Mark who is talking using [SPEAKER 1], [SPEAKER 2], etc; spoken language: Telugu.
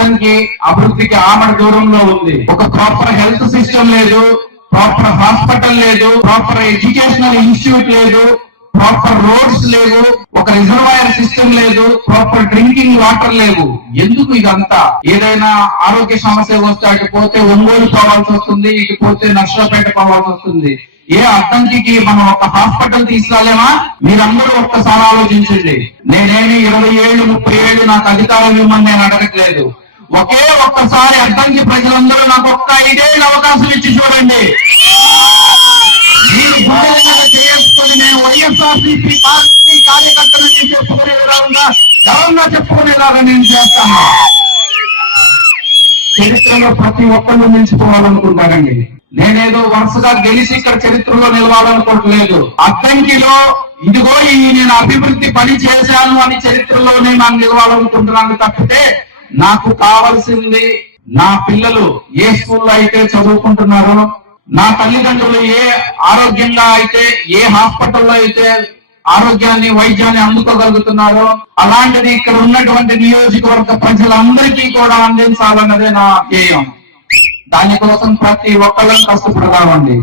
[SPEAKER 1] రాష్ట్రానికి అభివృద్ధికి ఆమడ దూరంలో ఉంది. ఒక ప్రాపర్ హెల్త్ సిస్టమ్ లేదు ప్రాపర్ హాస్పిటల్ లేదు ప్రాపర్ ఎడ్యుకేషనల్ ఇన్స్టిట్యూట్ లేదు ప్రాపర్ రోడ్స్ లేవు ఒక రిజర్వాయర్ సిస్టమ్ లేదు ప్రాపర్ డ్రింకింగ్ వాటర్ లేవు. ఎందుకు ఇదంతా? ఏదైనా ఆరోగ్య సమస్య వస్తే అటు పోతే ఒంగోలు పోవాల్సి వస్తుంది ఇటు పోతే నర్సరాపేట పోవాల్సి వస్తుంది. ఏ అద్దంకి మనం ఒక హాస్పిటల్ తీసుకురాలేమా? మీరందరూ ఒక్కసారి ఆలోచించండి. నేనేమి ఇరవై ఏళ్ళు ముప్పై ఏళ్ళు నాకు అధికారం ఇవ్వమని నేను అడగట్లేదు. ఒకే ఒక్కసారి అడ్డంకి ప్రజలందరూ నాకు ఒక్క ఐదేళ్ళు అవకాశం ఇచ్చి చూడండి. మీరు గుండెల నేను వైఎస్ఆర్సీపీ పార్టీ కార్యకర్తలని చెప్పుకునే విధంగా గర్వంగా చెప్పుకునేలాగా నేను చేస్తాను. చరిత్రలో ప్రతి ఒక్కళ్ళు నిలిచిపోవాలనుకుంటానండి నేనేదో వరుసగా గెలిచి ఇక్కడ చరిత్రలో నిలవాలనుకోవట్లేదు. అద్దంకిలో ఇదిగో ఈ నేను అభివృద్ధి పని చేశాను అని చరిత్రలో నేను నిలవాలనుకుంటున్నాను తప్పితే నాకు కావాల్సింది నా పిల్లలు ఏ స్కూల్లో అయితే చదువుకుంటున్నారో నా తల్లిదండ్రులు ఏ ఆరోగ్యంగా అయితే ఏ హాస్పిటల్లో అయితే ఆరోగ్యాన్ని వైద్యాన్ని అందుకోగలుగుతున్నారో అలాంటిది ఇక్కడ ఉన్నటువంటి నియోజకవర్గ ప్రజలందరికీ కూడా అందించాలన్నదే నా ధ్యేయం. దానికోసం ప్రతి ఒక్కళ్ళం కష్టపడదామండి.